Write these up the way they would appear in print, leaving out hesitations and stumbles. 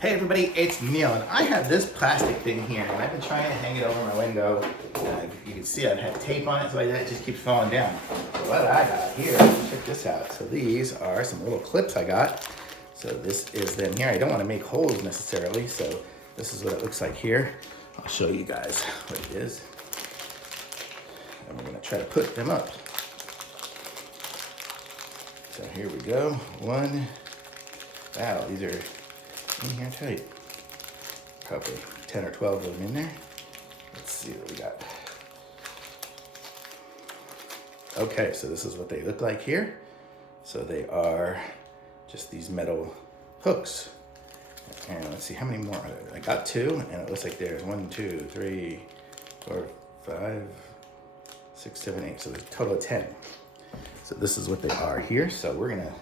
Hey everybody, it's Neil, and I have this plastic thing here, and I've been trying to hang it over my window. You can see I've had tape on it, so it just keeps falling down. So what I got here, check this out. So these are some little clips I got. So this is them here. I don't want to make holes necessarily, so this is what it looks like here. I'll show you guys what it is. And we're gonna try to put them up. So here we go. One. Wow, these are in here tight. Probably 10 or 12 of them in there. Let's see what we got. Okay, so this is what they look like here. So they are just these metal hooks. And let's see, how many more are there? I got 2, and it looks like there's 1, 2, 3, 4, 5, 6, 7, 8. So there's a total of 10. So this is what they are here. So we're gonna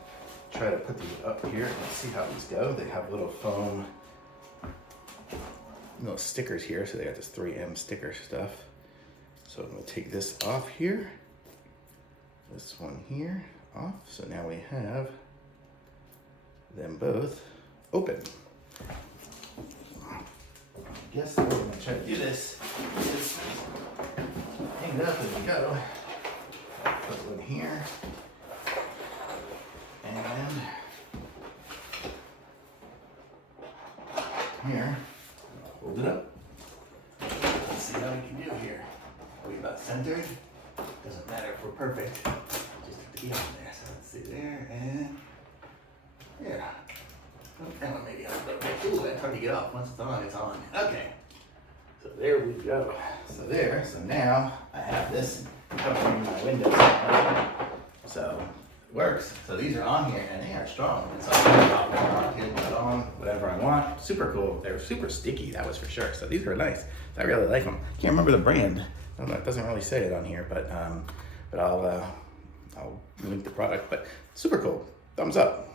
try to put these up here and see how these go. They have little foam, little stickers here. So they got this 3M sticker stuff. So I'm gonna take this off here. This one here off. So now we have them both open. I guess what we're gonna try to do this is hang it up as we go. Put one here. And here, hold it up. Let's see how we can do here. Are we about centered? Doesn't matter if we're perfect. Just have to get on there. So let's see there and yeah. Oh, that one maybe a little bit. Ooh, that's hard to get off. Once it's on, it's on. Okay. So there we go. So there. So now I have this covering my windows. So it works. So these are on here and they are strong. And so I can put on whatever I want. Super cool. They're super sticky, that was for sure. So these are nice. I really like them. Can't remember the brand. I don't know, it doesn't really say it on here, but I'll link the product. But super cool. Thumbs up.